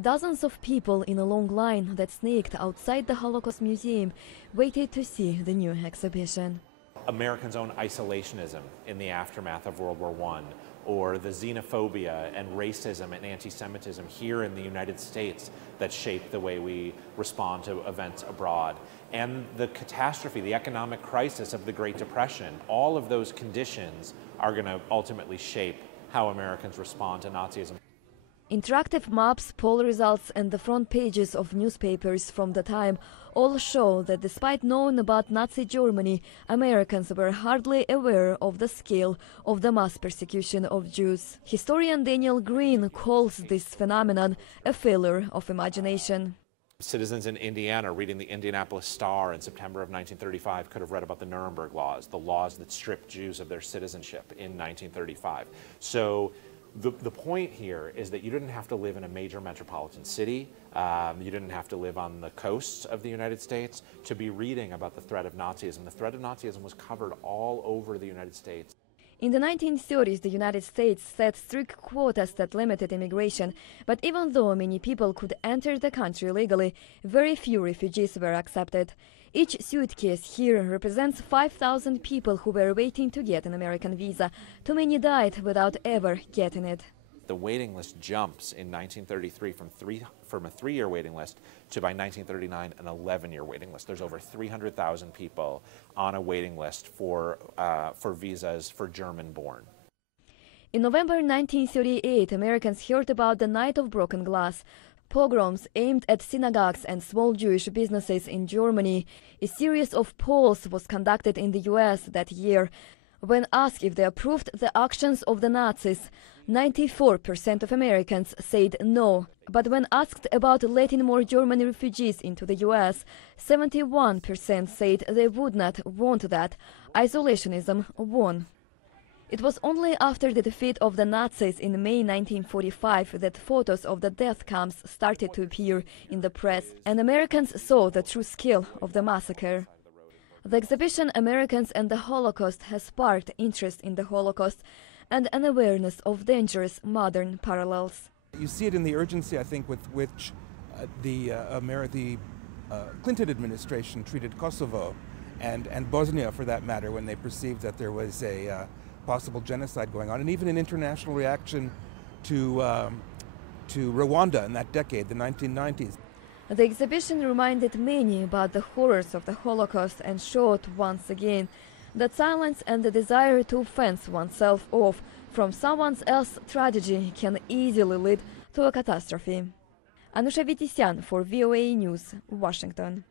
Dozens of people in a long line that snaked outside the Holocaust Museum waited to see the new exhibition. Americans' own isolationism in the aftermath of World War I, or the xenophobia and racism and anti-Semitism here in the United States that shape the way we respond to events abroad, and the catastrophe, the economic crisis of the Great Depression. All of those conditions are going to ultimately shape how Americans respond to Nazism. Interactive maps, poll results and the front pages of newspapers from the time all show that despite knowing about Nazi Germany, Americans were hardly aware of the scale of the mass persecution of Jews. Historian Daniel Green calls this phenomenon a failure of imagination. Citizens in Indiana reading the Indianapolis Star in September of 1935 could have read about the Nuremberg laws, the laws that stripped Jews of their citizenship in 1935. So the point here is that you didn't have to live in a major metropolitan city, you didn't have to live on the coasts of the United States to be reading about the threat of Nazism. The threat of Nazism was covered all over the United States. In the 1930s, the United States set strict quotas that limited immigration, but even though many people could enter the country legally, very few refugees were accepted. Each suitcase here represents 5,000 people who were waiting to get an American visa. Too many died without ever getting it. The waiting list jumps in 1933 from a 3-year waiting list to, by 1939, an 11-year waiting list. There's over 300,000 people on a waiting list for visas for German-born. In November 1938, Americans heard about the Night of Broken Glass, pogroms aimed at synagogues and small Jewish businesses in Germany. A series of polls was conducted in the US that year. When asked if they approved the actions of the Nazis, 94% of Americans said no. But when asked about letting more German refugees into the US, 71% said they would not want that. Isolationism won. It was only after the defeat of the Nazis in May 1945 that photos of the death camps started to appear in the press, and Americans saw the true scale of the massacre. The exhibition Americans and the Holocaust has sparked interest in the Holocaust and an awareness of dangerous modern parallels. You see it in the urgency, I think, with which the Clinton administration treated Kosovo and Bosnia, for that matter, when they perceived that there was a possible genocide going on, and even an international reaction to Rwanda in that decade, the 1990s. The exhibition reminded many about the horrors of the Holocaust and showed once again that silence and the desire to fence oneself off from someone else's tragedy can easily lead to a catastrophe. Anusha Vitisyan for VOA News, Washington.